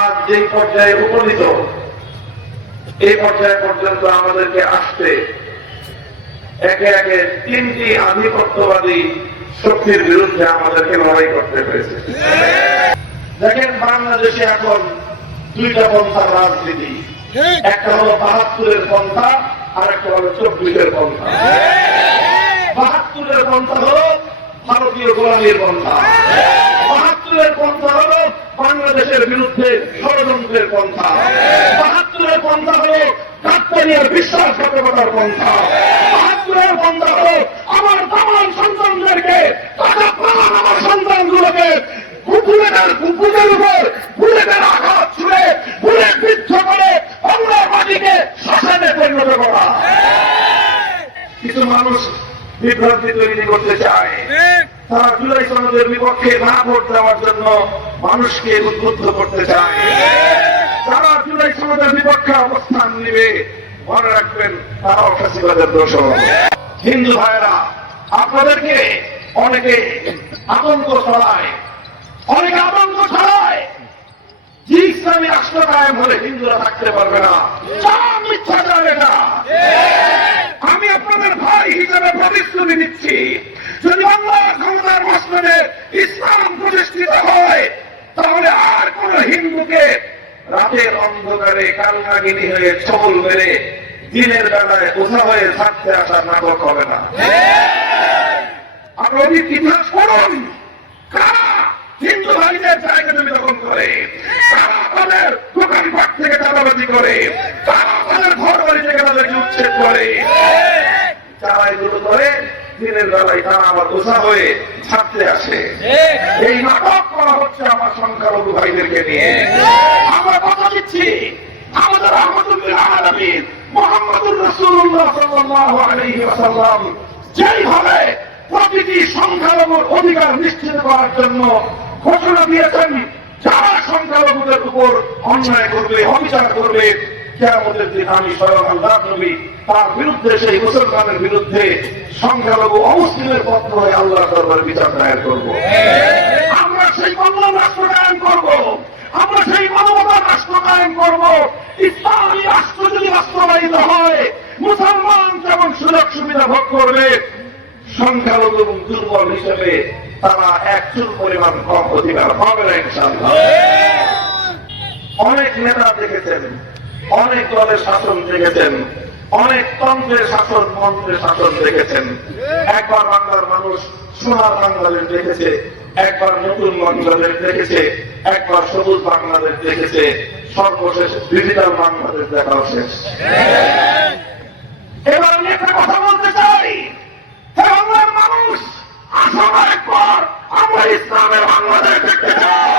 আজ যে পর্যায়ে উপনীত, এই পর্যায়ে পর্যন্ত আমাদেরকে আসতে একে একে তিনটি আধিপত্যবাদী শক্তির বিরুদ্ধে আমাদেরকে লড়াই করতে হয়েছে। দেখেন, বাংলাদেশে এখন দুইটা পন্থার রাজনীতি, একটা হলো ৭২-এর পন্থা আর একটা হলো ২৪-এর পন্থা। ৭২-এর পন্থা হলো ভারতীয় গোলামীর পন্থা, ৭২-এর পন্থা হলো বাংলাদেশের বিরুদ্ধে ষড়যন্ত্রের পন্থা, ৭২-এর পন্থা হলো কাকতালীয় বিশ্বাসঘাতকতার পন্থা, ৭২-এর পন্থা হলো আমার তামাম সন্তানদেরকে, আমার সন্তানগুলোকে বুকের উপর বুলেটের আঘাত ছুড়ে বুলেট বিদ্ধ করে বাংলার মাটিকে শ্মশানে পরিণত করা। কিছু মানুষ বিভ্রান্তি তৈরি করতে চায়, তারা জুলাই সনদের বিপক্ষে না ভোট দেওয়ার জন্য মানুষকে উদ্বুদ্ধ করতে চায়। যারা জুলাই সনদের বিপক্ষে অবস্থান নিবে, মনে রাখবেন তারাও ফ্যাসিবাদের দোষর। হিন্দু ভাইয়েরা, আপনাদেরকে অনেকে আতঙ্ক ছড়ায়, যে ইসলামী রাষ্ট্র কায়েম হলে হিন্দুরা থাকতে পারবে না। মিথ্যা যাবে না। আমি আপনাদের ভাই হিসেবে প্রতিশ্রুতি দিচ্ছি, যদি বাংলার ক্ষমতার মাধ্যমে ইসলাম প্রতিষ্ঠিত হয়, তাহলে আর কোন হিন্দুকে রাতের অন্ধকারে কালনাগিনী হয়ে ছবল মেরে দিনের বেলায় ওঝা হয়ে থাকতে আসার নাটক হবে না। আর অনেক ইতিহাস করুন, কারা হিন্দু ভাইদের জায়গা জমি দখল করে, কারা তাদের দোকানপাট থেকে চাঁদাবাজি করে, কারা তাদের ঘর বাড়ি থেকে তাদেরকে উচ্ছেদ করে। যারা এগুলো করে দিনের বেলায় তারা আবার ওঝা হয়ে ছাড়তে আসে। এই নাটক করা হচ্ছে আমার সংখ্যালঘু ভাইদেরকে নিয়ে। আমরা কথা দিচ্ছি, আমাদের রহমতুল্লাহ আলামিন মুহাম্মদুর রাসূলুল্লাহ সাল্লাল্লাহু আলাইহি ওয়াসাল্লাম যেইভাবে প্রতিটি সংখ্যালঘুর অধিকার নিশ্চিত করার জন্য ঘোষণা দিয়েছেন, যারা সংখ্যালঘুদের উপর অন্যায় করবে, অবিচার করবে, কিয়ামতের দিন আমি স্বয়ং আল্লাহর নবী তার বিরুদ্ধে, সেই মুসলমানের বিরুদ্ধে সংখ্যালঘু অমুসলিমের পক্ষ হয়ে আল্লাহর দরবারে বিচার দায়ের করব। আমরা সেই কল্যাণ রাষ্ট্র কায়েম করব, আমরা সেই মানবতার রাষ্ট্র কায়েম করব। ইসলামী রাষ্ট্র যদি বাস্তবায়িত হয়, মুসলমান যেমন সুযোগ সুবিধা ভোগ করবে, সংখ্যালঘু এবং দুর্বল হিসেবে তারা এক চুল পরিমাণ কম অধিকার পাবে না ইনশাআল্লাহ। অনেক নেতা দেখেছেন, অনেক দলের শাসন দেখেছেন, অনেক তন্ত্রের শাসন, মন্ত্রের শাসন দেখেছেন। একবার বাংলার মানুষ সোনার বাংলাদেশ দেখেছে, একবার নতুন বাংলাদেশ দেখেছে, একবার সবুজ বাংলাদেশ দেখেছে, সর্বশেষ ডিজিটাল বাংলাদেশ দেখাও শেষ। এবার আমি একটা কথা বলতে চাই, বাংলার মানুষ আসলে একবার আমরা ইসলামের বাংলাদেশ দেখতে চাই।